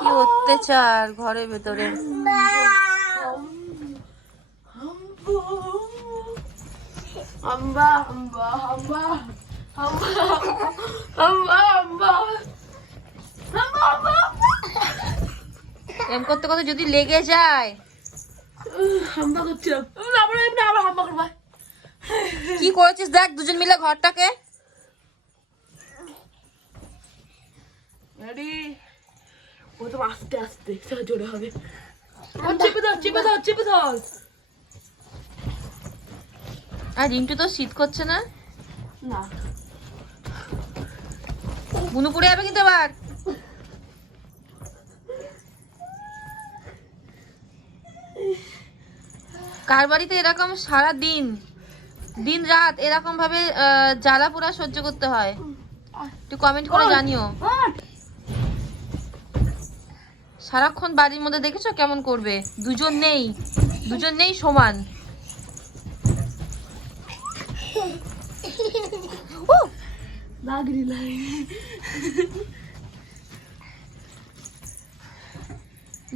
কি অত্যাচার ঘরের ভেতরে। এম করতে করতে যদি লেগে যায়। কি করেছিস দেখ দুজন মিলে ঘরটাকে। আস্তে আস্তে জোরে হবে। চেপে ধর চেপে ধর চেপে ধর। আর রিন্টু তো শীত করছে না? না বুনু পড়ে যাবে কিন্তু এবার। কার বাড়িতে এরকম সারা দিন দিন রাত এরকম ভাবে জ্বালা পোড়া সহ্য করতে হয়? একটু কমেন্ট করে জানিও। সারাক্ষণ বাড়ির মধ্যে দেখেছো কেমন করবে? দুজন নেই সমান।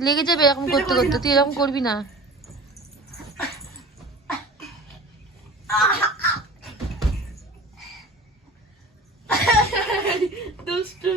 লেগে যাবে এরকম করতে করতে, তুই এরকম করবি না। দুষ্টু।